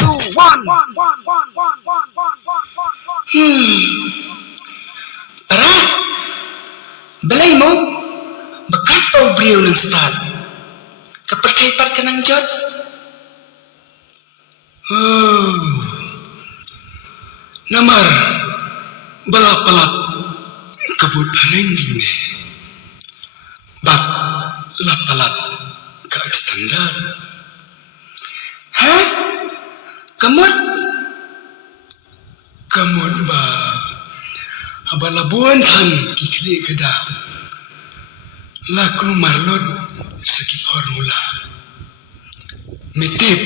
two, one. Tara! Balay mo! Magkataw briyo ng star. Kapatay-pat ka ng Diyot. Namar, balapalat, kabut harengging ne. Bak, lapalat, ka-standard. Ha? Kamot? Kamot ba? Abalabuan tan kikili kada. Lakru marlot segi formula. Mitip.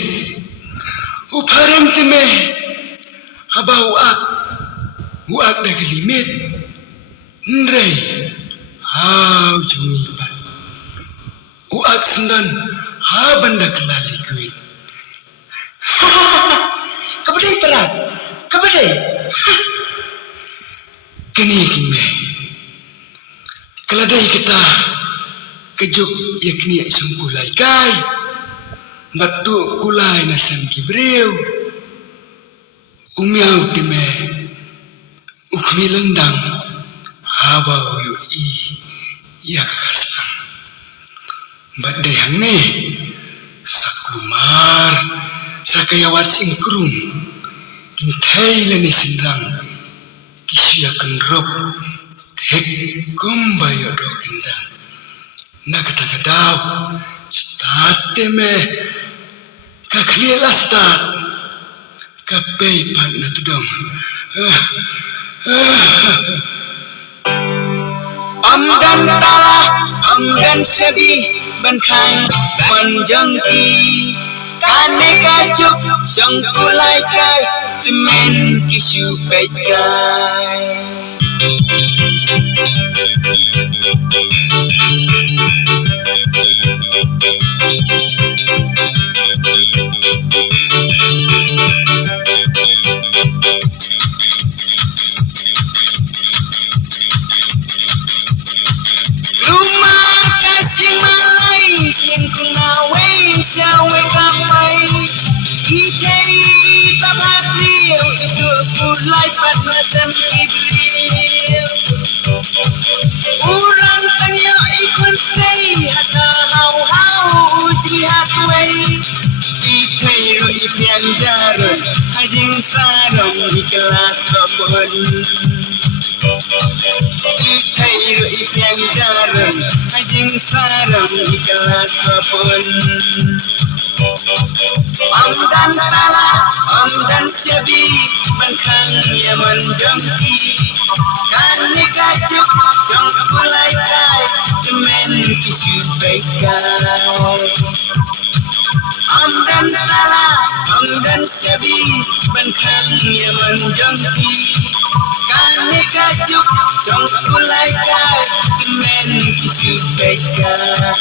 Uparang time. Haba uak dagi limit. Nrei. Hau jumipan. Uak sendan. Habanda kelali kuit. Kabadai perat. Kabadai. Kini kime. Kaladai kita kejuk yakni isang kulay kay. Batu kulay na sang kibriw. Umiyaw time. Ukmi landang. Habaw yu yakakasang. Badayang ni. Sa kumar. Sa kayawat singkrung. Kintay lang ni sinrang. Kisya kendrop. Hek kumbayo do kendang. Nagkatagadaw. Start me. Kakliela start. Kapay pat na tudong. Amdan tala. Amdan sabi. Bankang manjangki. Kane kacuk. Sang kulay kay. Temen kisu pekay. Rumah kasih malai. Sing kunaway. Siyawe kamay. Ikay tabatriyo. Itu kulay patnasan kibriyo. Urang tanyo ikon stay. Hata hau-hau jihad way. Ikayro ipiang jaron. Hajing sarong ikhlas kapon. Ikayro ipiang jaron. Hajing sarong ikhlas kapon. Amdan tala, amdan syabi, bangkang yaman jangki. Kani kacuk, sang kulay kay, temen kisu pekay. Amdan tala, amdan syabi, bangkang yaman jangki. Kani kacuk, sang kulay kay, temen kisu pekay.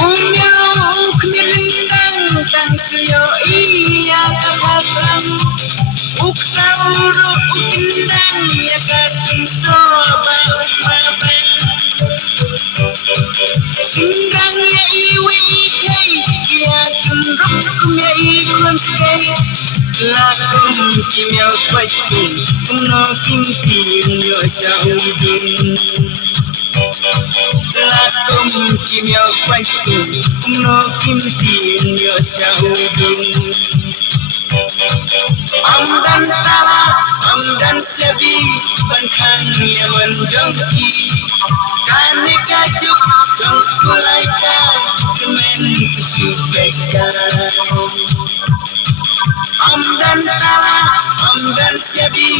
Umyaw knilindang tang suyo iya kapasang. Uksauro ukindang yakatinto ba ukmaban. Singgang ya iwi ikay iya kendrok kumya ikon skay. Lakum kimyaw swaitin uno kintin yo syaudin. Lakum kimyaw swaitin uno kintin yo syaudin. Amdan tala, amdan syabi, bangkang yaman jangki. Kani kacuk, sang kulay kay, temen kisu pekay. Amdan tala, amdan syabi,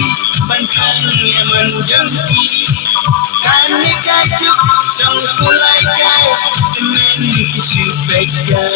bangkang yaman jangki. Kani kacuk, sang kulay kay, temen kisu pekay.